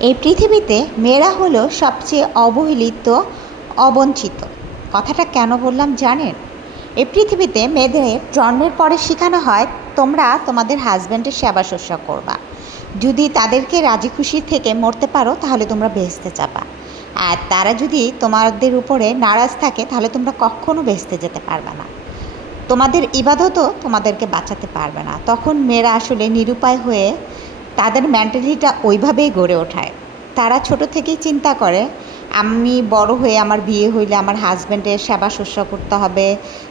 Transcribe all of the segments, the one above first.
এই পৃথিবীতে মেয়েরা হলো সবচেয়ে অবহেলিত, অবঞ্চিত। কথাটা কেন বললাম জানেন? এই পৃথিবীতে মেয়েদের জন্মের পরে শেখানো হয়, তোমরা তোমাদের হাজব্যান্ডের সেবা শুশ্রূষা করবা। যদি তাদেরকে রাজি খুশি থেকে মরতে পারো, তাহলে তোমরা বেহেস্তে চাপা আর তারা যদি তোমাদের উপরে নারাজ থাকে, তাহলে তোমরা কখনো বেহেস্তে যেতে পারবে না। তোমাদের ইবাদতও তোমাদেরকে বাঁচাতে পারবে না। তখন মেয়েরা আসলে নিরুপায় হয়ে তাদের মেন্টালিটিটা ওইভাবেই গড়ে ওঠায়। তারা ছোট থেকেই চিন্তা করে, আমি বড় হয়ে আমার বিয়ে হইলে আমার হাজব্যান্ডের সেবা শুশ্রূষা করতে হবে,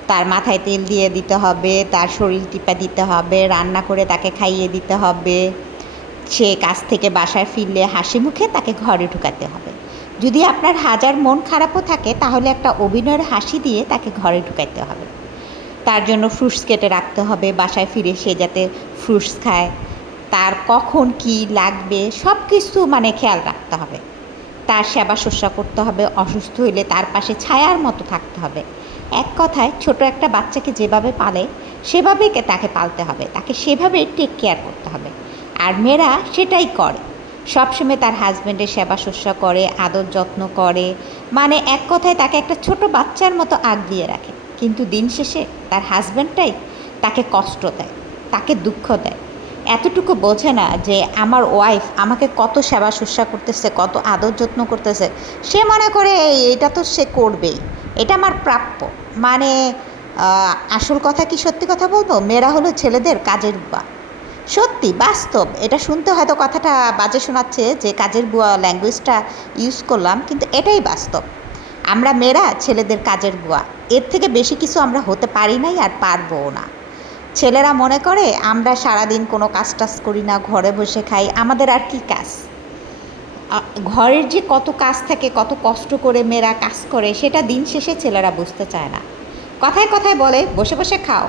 তার মাথায় তেল দিয়ে দিতে হবে, তার শরীর টিপা দিতে হবে, রান্না করে তাকে খাইয়ে দিতে হবে। সে কাজ থেকে বাসায় ফিরলে হাসি মুখে তাকে ঘরে ঢুকাতে হবে। যদি আপনার হাজার মন খারাপও থাকে, তাহলে একটা অভিনয়ের হাসি দিয়ে তাকে ঘরে ঢুকাইতে হবে। তার জন্য ফ্রুটস কেটে রাখতে হবে, বাসায় ফিরে সে যাতে ফ্রুটস খায়। তার কখন কি লাগবে সব কিছু মানে খেয়াল রাখতে হবে। তার সেবা শুশ্রূষা করতে হবে, অসুস্থ হইলে তার পাশে ছায়ার মতো থাকতে হবে। এক কথায়, ছোট একটা বাচ্চাকে যেভাবে পালে, সেভাবেই তাকে পালতে হবে, তাকে সেভাবে টেক কেয়ার করতে হবে। আর মেয়েরা সেটাই করে। সবসময় তার হাজব্যান্ডের সেবা শুশ্রূষা করে, আদর যত্ন করে মানে এক কথায় তাকে একটা ছোট বাচ্চার মতো আগ দিয়ে রাখে। কিন্তু দিন শেষে তার হাজব্যান্ডটাই তাকে কষ্ট দেয়, তাকে দুঃখ দেয়। এতটুকু বোঝে না যে আমার ওয়াইফ আমাকে কত সেবা শুশ্রূষা করতেছে কত আদর যত্ন করতেছে সে মনে করে "এই, এটা তো সে করবেই। এটা আমার প্রাপ্য। মানে আসল কথা কি সত্যি কথা বলব? মেয়েরা হলো ছেলেদের কাজের বুয়া। সত্যি বাস্তব। এটা শুনতে হয়তো কথাটা বাজে শোনাচ্ছে যে কাজের বুয়া ল্যাঙ্গুয়েজটা ইউজ করলাম কিন্তু এটাই বাস্তব। আমরা মেয়েরা ছেলেদের কাজের বুয়া। এর থেকে বেশি কিছু আমরা হতে পারি নাই আর পারবও না। ছেলেরা মনে করে, আমরা সারাদিন কোনো কাজ টাজ করি না, ঘরে বসে খাই, আমাদের আর কি কাজ? ঘরের যে কত কাজ থাকে, কত কষ্ট করে মেয়েরা কাজ করে, সেটা দিন শেষে ছেলেরা বুঝতে চায় না। কথায় কথায় বলে, বসে বসে খাও।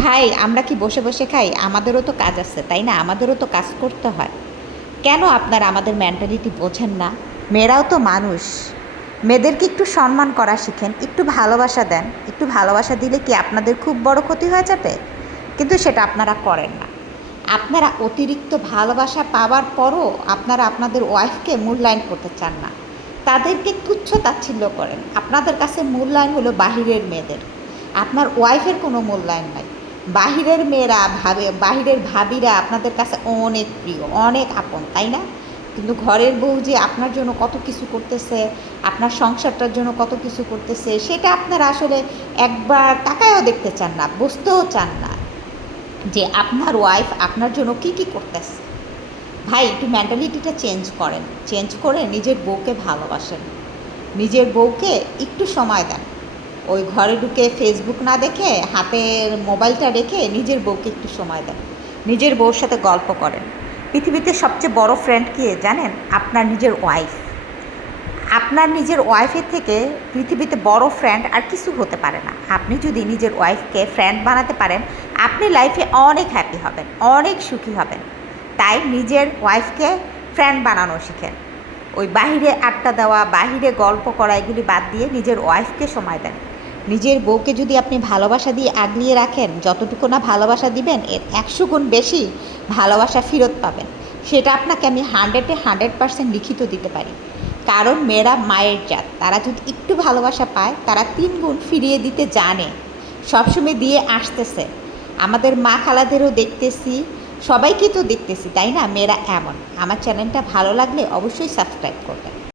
ভাই, আমরা কি বসে বসে খাই? আমাদেরও তো কাজ আছে, তাই না? আমাদেরও তো কাজ করতে হয়। কেন আপনারা আমাদের মেন্টালিটি বোঝেন না? মেয়েরাও তো মানুষ। মেয়েদেরকে একটু সম্মান করা শিখেন, একটু ভালোবাসা দেন। একটু ভালোবাসা দিলে কি আপনাদের খুব বড় ক্ষতি হয়ে যাবে? কিন্তু সেটা আপনারা করেন না। আপনারা অতিরিক্ত ভালোবাসা পাওয়ার পরও আপনারা আপনাদের ওয়াইফকে মূল্যায়ন করতে চান না। তাদেরকে তুচ্ছ তাচ্ছিল্য করেন। আপনাদের কাছে মূল্যায়ন হলো বাহিরের মেয়েদের। আপনার ওয়াইফের কোনো মূল্যায়ন নাই। বাহিরের মেয়েরা ভাবে, বাহিরের ভাবিরা আপনাদের কাছে অনেক প্রিয়, অনেক আপন, তাই না? কিন্তু ঘরের বউ যে আপনার জন্য কত কিছু করতেছে, আপনার সংসারটার জন্য কত কিছু করতেছে, সেটা আপনারা আসলে একবার তাকায়ও দেখতে চান না, বুঝতেও চান না। যে আপনার ওয়াইফ আপনার জন্য কী কী করতেছে। ভাই, একটু মেন্টালিটিটা চেঞ্জ করেন। চেঞ্জ করে নিজের বউকে ভালোবাসেন। নিজের বউকে একটু সময় দেন। ওই ঘরে ঢুকে ফেসবুক না দেখে, হাতের মোবাইলটা রেখে নিজের বউকে একটু সময় দেন। নিজের বউর সাথে গল্প করেন। পৃথিবীতে সবচেয়ে বড় ফ্রেন্ড কে জানেন? আপনার নিজের ওয়াইফ আপনার নিজের ওয়াইফের থেকে পৃথিবীতে বড় ফ্রেন্ড আর কিছু হতে পারে না। আপনি যদি নিজের ওয়াইফকে ফ্রেন্ড বানাতে পারেন, আপনি লাইফে অনেক হ্যাপি হবেন, অনেক সুখী হবেন। তাই নিজের ওয়াইফকে ফ্রেন্ড বানানো শিখেন। ওই বাহিরে আড্ডা দেওয়া, বাহিরে গল্প করা, এগুলি বাদ দিয়ে নিজের ওয়াইফকে সময় দেন। নিজের বউকে যদি আপনি ভালোবাসা দিয়ে আগলিয়ে রাখেন, যতটুকু না ভালোবাসা দিবেন, এর একশো গুণ বেশি ভালোবাসা ফেরত পাবেন। সেটা আপনাকে আমি হান্ড্রেডে হান্ড্রেড পার্সেন্ট লিখিত দিতে পারি। কারণ মেয়েরা মায়ের জাত। তারা যদি একটু ভালোবাসা পায়, তারা তিন গুণ ফিরিয়ে দিতে জানে। সবসময় দিয়ে আসতেছে। আমাদের মা খালাদেরও দেখতেছি, সবাইকে তো দেখতেছি, তাই না? মেয়েরা এমন। আমার চ্যানেলটা ভালো লাগলে অবশ্যই সাবস্ক্রাইব করবেন।